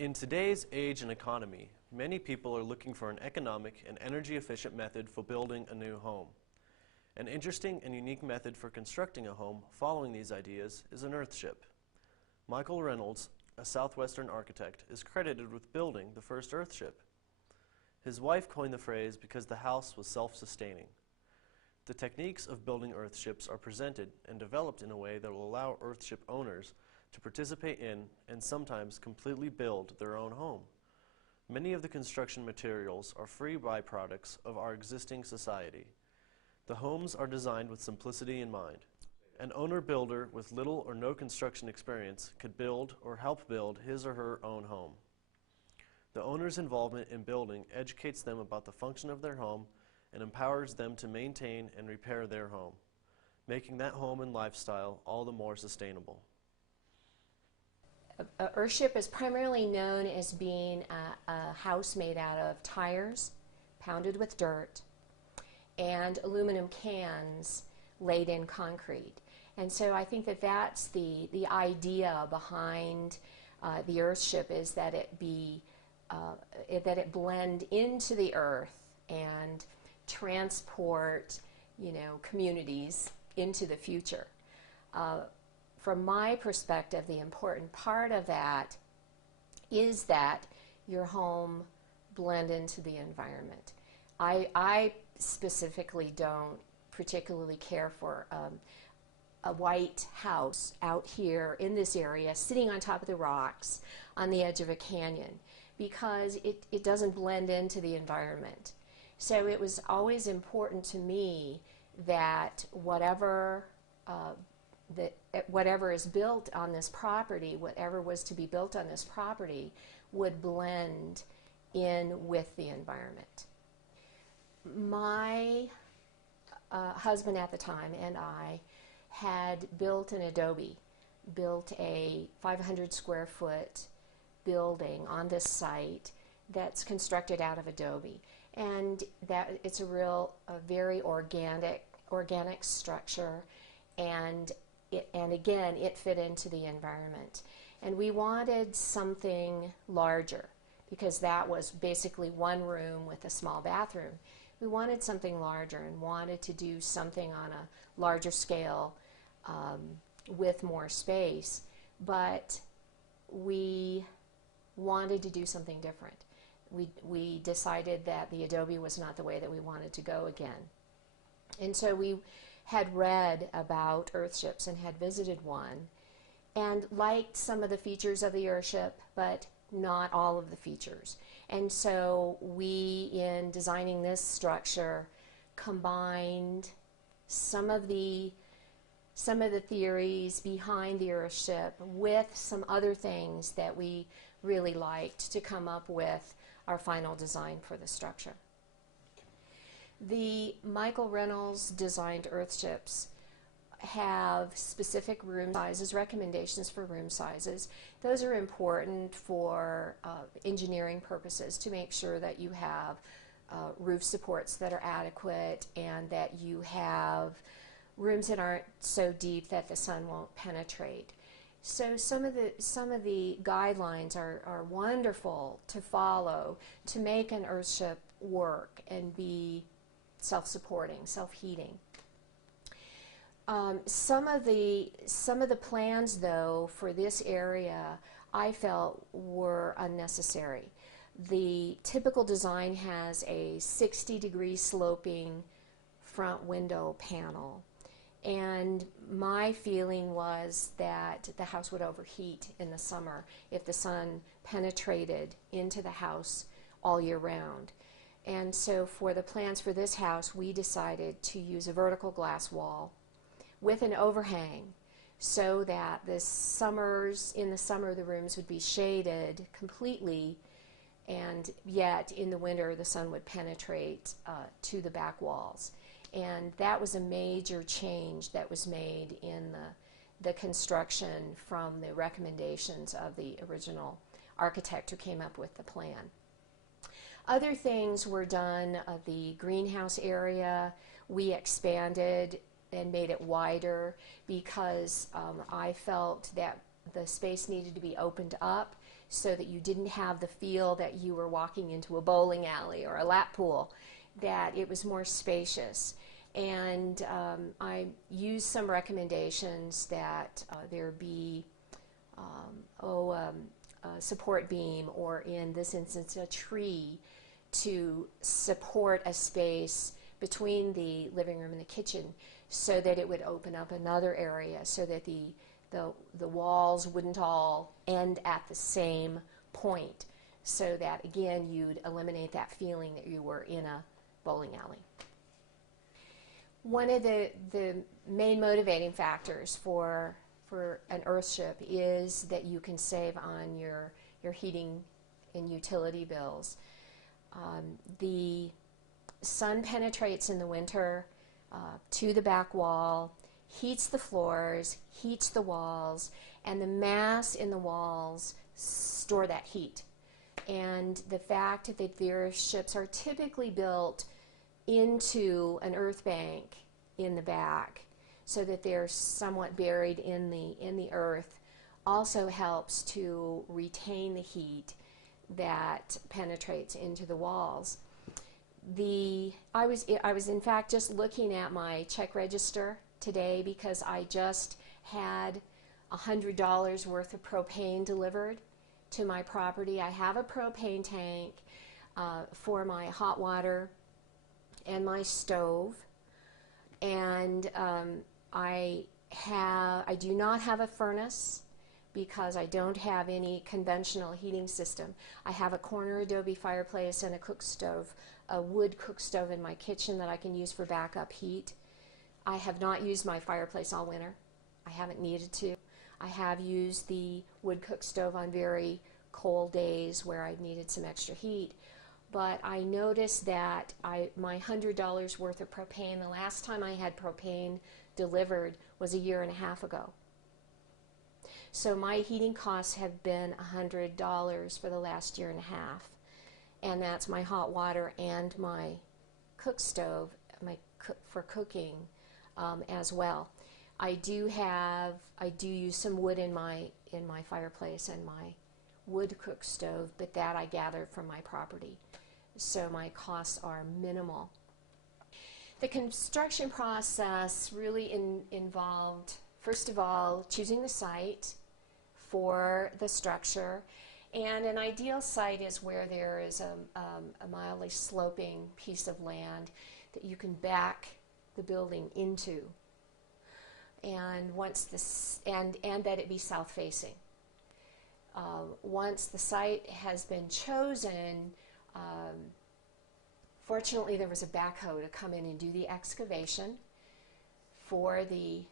In today's age and economy, many people are looking for an economic and energy-efficient method for building a new home. An interesting and unique method for constructing a home following these ideas is an earthship. Michael Reynolds, a southwestern architect, is credited with building the first earthship. His wife coined the phrase because the house was self-sustaining. The techniques of building earthships are presented and developed in a way that will allow earthship owners to participate in and sometimes completely build their own home. Many of the construction materials are free byproducts of our existing society. The homes are designed with simplicity in mind. An owner-builder with little or no construction experience could build or help build his or her own home. The owner's involvement in building educates them about the function of their home and empowers them to maintain and repair their home, making that home and lifestyle all the more sustainable. Earthship is primarily known as being a house made out of tires pounded with dirt and aluminum cans laid in concrete. And so I think that that's the idea behind the Earthship, is that it blend into the earth and transport, communities into the future. From my perspective, the important part of that is that your home blend into the environment. I specifically don't particularly care for a white house out here in this area sitting on top of the rocks on the edge of a canyon, because it doesn't blend into the environment. So it was always important to me that whatever is built on this property, whatever was to be built on this property, would blend in with the environment. My husband at the time and I had built an adobe, built a 500 square foot building on this site that's constructed out of adobe, and that it's a very organic structure, and again it fit into the environment. And we wanted something larger, because that was basically one room with a small bathroom. We wanted something larger and wanted to do something on a larger scale with more space, but we wanted to do something different. We decided that the adobe was not the way that we wanted to go again. And so we had read about earthships and had visited one and liked some of the features of the earthship, but not all of the features. And so we, in designing this structure, combined some of the theories behind the earthship with some other things that we really liked to come up with our final design for the structure. The Michael Reynolds designed earthships have specific room sizes, recommendations for room sizes. Those are important for engineering purposes, to make sure that you have roof supports that are adequate and that you have rooms that aren't so deep that the sun won't penetrate. So some of the guidelines are wonderful to follow to make an earthship work and be self-supporting, self-heating. Some of the plans, though, for this area I felt were unnecessary. The typical design has a 60-degree sloping front window panel, and my feeling was that the house would overheat in the summer if the sun penetrated into the house all year round. And so for the plans for this house, we decided to use a vertical glass wall with an overhang, so that in the summer the rooms would be shaded completely, and yet in the winter the sun would penetrate to the back walls. And that was a major change that was made in the construction from the recommendations of the original architect who came up with the plan. Other things were done. The greenhouse area we expanded and made it wider, because I felt that the space needed to be opened up so that you didn't have the feel that you were walking into a bowling alley or a lap pool, that it was more spacious. And I used some recommendations that there be a support beam, or in this instance a tree, to support a space between the living room and the kitchen, so that it would open up another area, so that the walls wouldn't all end at the same point, so that again you'd eliminate that feeling that you were in a bowling alley. One of the main motivating factors for an Earthship is that you can save on your heating and utility bills. The sun penetrates in the winter to the back wall, heats the floors, heats the walls, and the mass in the walls store that heat. And the fact that the Earthships are typically built into an earth bank in the back, so that they're somewhat buried in the earth, also helps to retain the heat that penetrates into the walls. I was in fact just looking at my check register today, because I just had $100 worth of propane delivered to my property. I have a propane tank for my hot water and my stove, and I do not have a furnace, because I don't have any conventional heating system. I have a corner adobe fireplace and a cook stove, a wood cook stove in my kitchen that I can use for backup heat. I have not used my fireplace all winter. I haven't needed to. I have used the wood cook stove on very cold days where I needed some extra heat. But I noticed that my $100 worth of propane, the last time I had propane delivered was 1.5 years ago. So my heating costs have been $100 for the last 1.5 years, and that's my hot water and my cook stove, for cooking as well. I do use some wood in my fireplace and my wood cook stove, but that I gathered from my property, so my costs are minimal. The construction process really involved, first of all, choosing the site for the structure, and an ideal site is where there is a mildly sloping piece of land that you can back the building into, and and that it be south facing. Once the site has been chosen, fortunately there was a backhoe to come in and do the excavation for the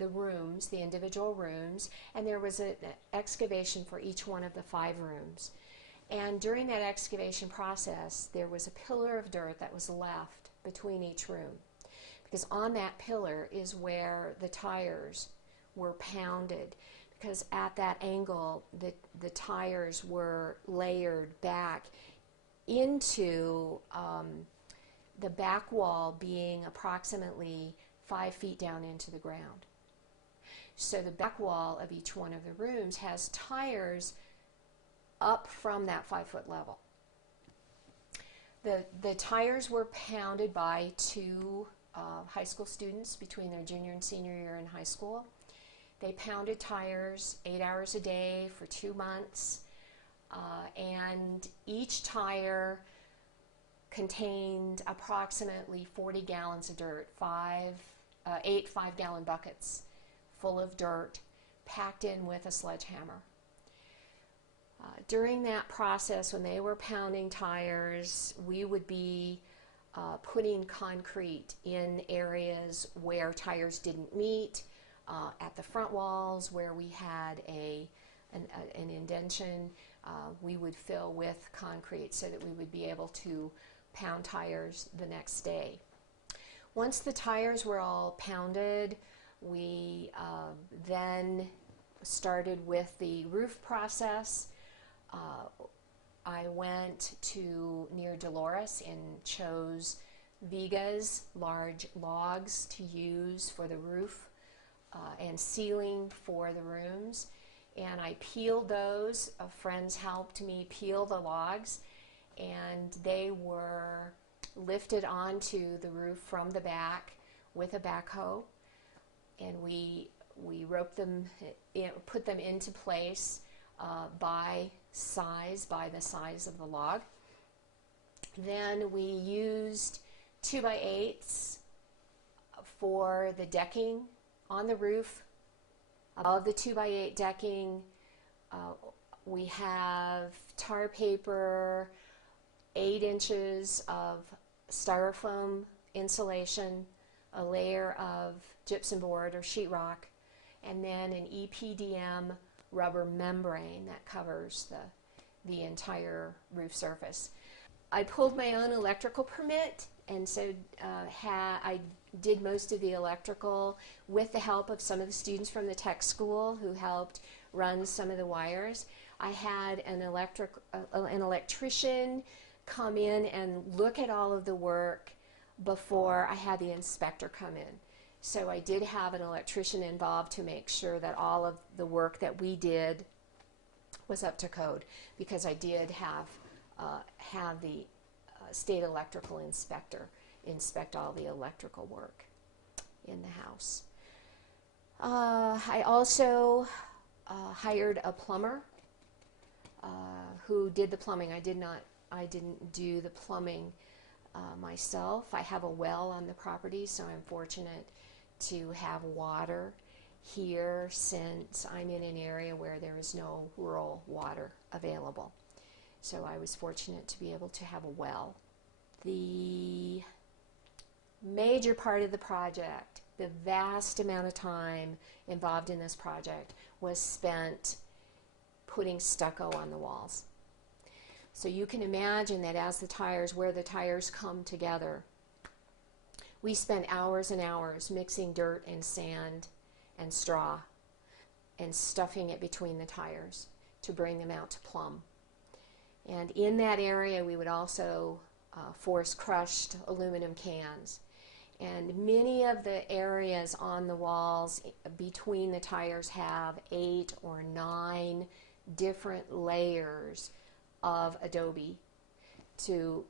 rooms, the individual rooms, and there was an excavation for each one of the 5 rooms. And during that excavation process, there was a pillar of dirt that was left between each room, because on that pillar is where the tires were pounded, because at that angle the tires were layered back into the back wall being approximately 5 feet down into the ground. So the back wall of each one of the rooms has tires up from that 5-foot level. The tires were pounded by 2 high school students between their junior and senior year in high school. They pounded tires 8 hours a day for 2 months, and each tire contained approximately 40 gallons of dirt, 8 5-gallon buckets full of dirt packed in with a sledgehammer. During that process, when they were pounding tires, we would be putting concrete in areas where tires didn't meet, at the front walls where we had an indentation, we would fill with concrete so that we would be able to pound tires the next day. Once the tires were all pounded, we then started with the roof process. I went to near Dolores and chose vigas, large logs, to use for the roof and ceiling for the rooms. and I peeled those. Friends helped me peel the logs, and they were lifted onto the roof from the back with a backhoe, and we roped them in, put them into place by the size of the log. Then we used 2x8s for the decking on the roof. Above the 2x8 decking, we have tar paper, 8 inches of styrofoam insulation, a layer of gypsum board or sheetrock, and then an EPDM rubber membrane that covers the entire roof surface. I pulled my own electrical permit, and so I did most of the electrical with the help of some of the students from the tech school who helped run some of the wires. I had an electrician come in and look at all of the work before I had the inspector come in. So I did have an electrician involved to make sure that all of the work that we did was up to code, because I did have the state electrical inspector inspect all the electrical work in the house. I also hired a plumber who did the plumbing. I didn't do the plumbing myself. I have a well on the property, so I'm fortunate to have water here since I'm in an area where there is no rural water available. So I was fortunate to be able to have a well. The major part of the project, the vast amount of time involved in this project, was spent putting stucco on the walls. So you can imagine that where the tires come together, we spent hours and hours mixing dirt and sand and straw and stuffing it between the tires to bring them out to plumb. And in that area, we would also force crushed aluminum cans. And many of the areas on the walls between the tires have 8 or 9 different layers of adobe to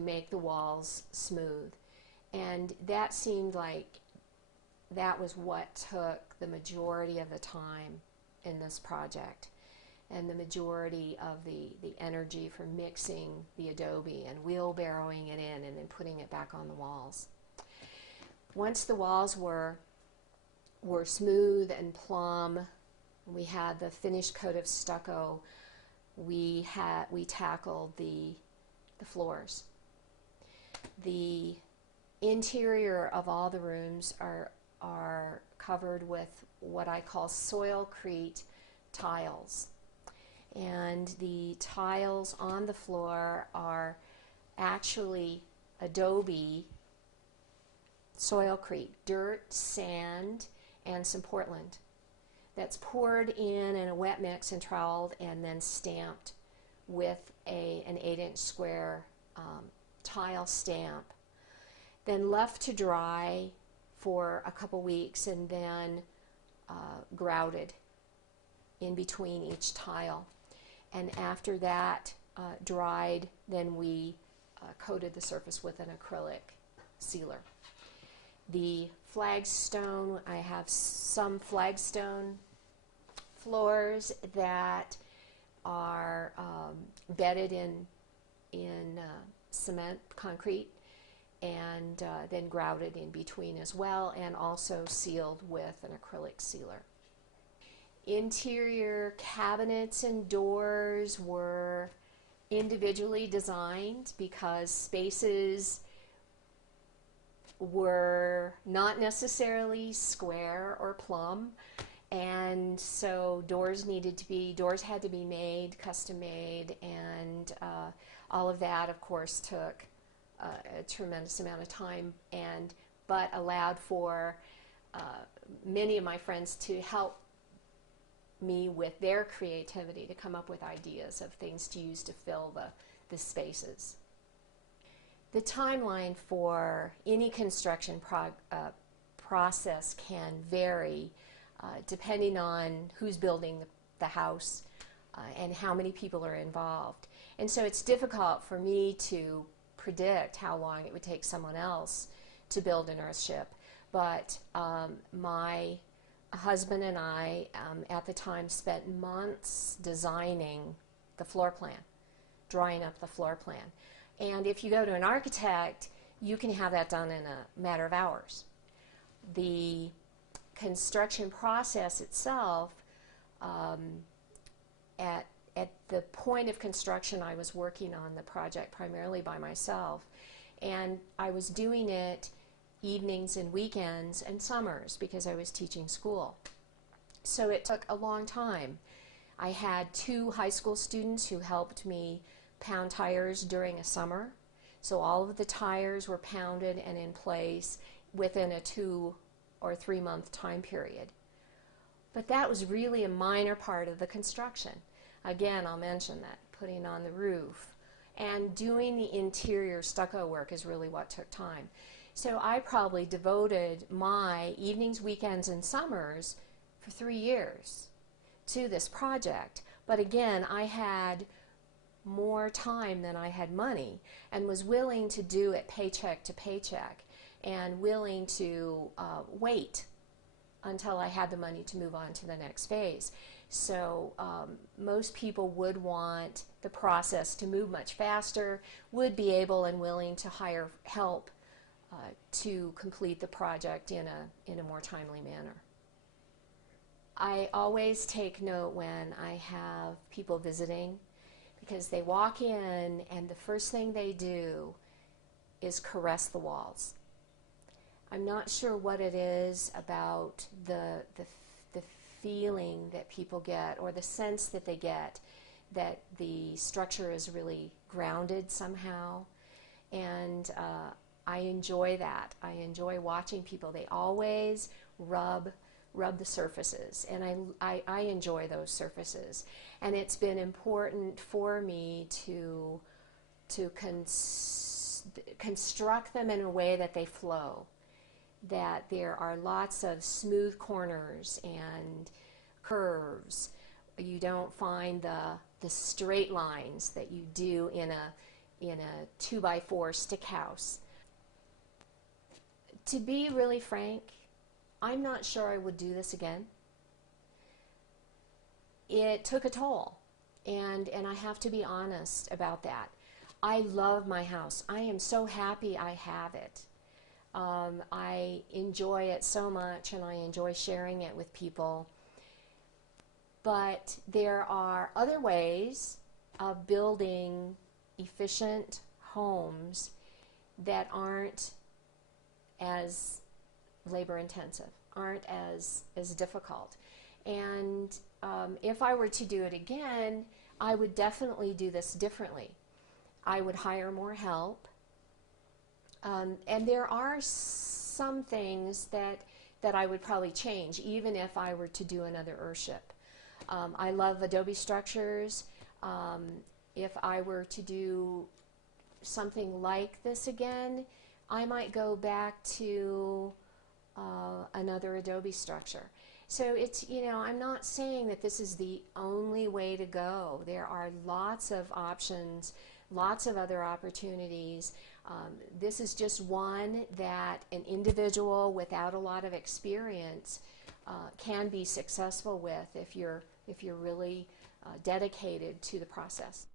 make the walls smooth. And that seemed like that was what took the majority of the time in this project, and the majority of the energy for mixing the adobe and wheelbarrowing it in and then putting it back on the walls. Once the walls were smooth and plumb, we had the finished coat of stucco, we tackled the floors. The interior of all the rooms are covered with what I call soilcrete tiles. And the tiles on the floor are actually adobe soilcrete, dirt, sand, and some Portland that's poured in a wet mix and troweled and then stamped with an 8-inch square tile stamp, then left to dry for a couple weeks and then grouted in between each tile. And after that dried, then we coated the surface with an acrylic sealer. The flagstone, I have some flagstone floors that are bedded in cement, concrete, and then grouted in between as well, and also sealed with an acrylic sealer. Interior cabinets and doors were individually designed because spaces were not necessarily square or plumb, and so doors had to be made, custom made, and all of that, of course, took a tremendous amount of time, but allowed for many of my friends to help me with their creativity to come up with ideas of things to use to fill the spaces. The timeline for any construction process can vary depending on who's building the house and how many people are involved. And so it's difficult for me to predict how long it would take someone else to build an Earthship. But my husband and I, at the time, spent months designing the floor plan, drawing up the floor plan. And if you go to an architect, you can have that done in a matter of hours. The construction process itself, at the point of construction, I was working on the project primarily by myself, and I was doing it evenings and weekends and summers because I was teaching school. So it took a long time. I had 2 high school students who helped me pound tires during a summer. So all of the tires were pounded and in place within a 2 or 3 month time period. But that was really a minor part of the construction. Again, I'll mention that, putting on the roof and doing the interior stucco work is really what took time. So I probably devoted my evenings, weekends, and summers for 3 years to this project. But again, I had more time than I had money and was willing to do it paycheck to paycheck and willing to wait until I had the money to move on to the next phase. So most people would want the process to move much faster, would be able and willing to hire help to complete the project in a more timely manner. I always take note when I have people visiting, because they walk in and the first thing they do is caress the walls. I'm not sure what it is about the feeling that people get, or the sense that they get, that the structure is really grounded somehow. And I enjoy that. I enjoy watching people. They always rub the surfaces, and I enjoy those surfaces. And it's been important for me to construct them in a way that they flow, that there are lots of smooth corners and curves. You don't find the straight lines that you do in a 2x4 stick house. To be really frank, I'm not sure I would do this again. It took a toll, and I have to be honest about that. I love my house. I am so happy I have it. I enjoy it so much, and I enjoy sharing it with people. But there are other ways of building efficient homes that aren't as labor intensive, aren't as difficult. And if I were to do it again, I would definitely do this differently. I would hire more help. And there are some things that I would probably change, even if I were to do another Earthship. I love Adobe structures. If I were to do something like this again, I might go back to another Adobe structure. So it's, I'm not saying that this is the only way to go. There are lots of options, lots of other opportunities. This is just one that an individual without a lot of experience can be successful with if you're really dedicated to the process.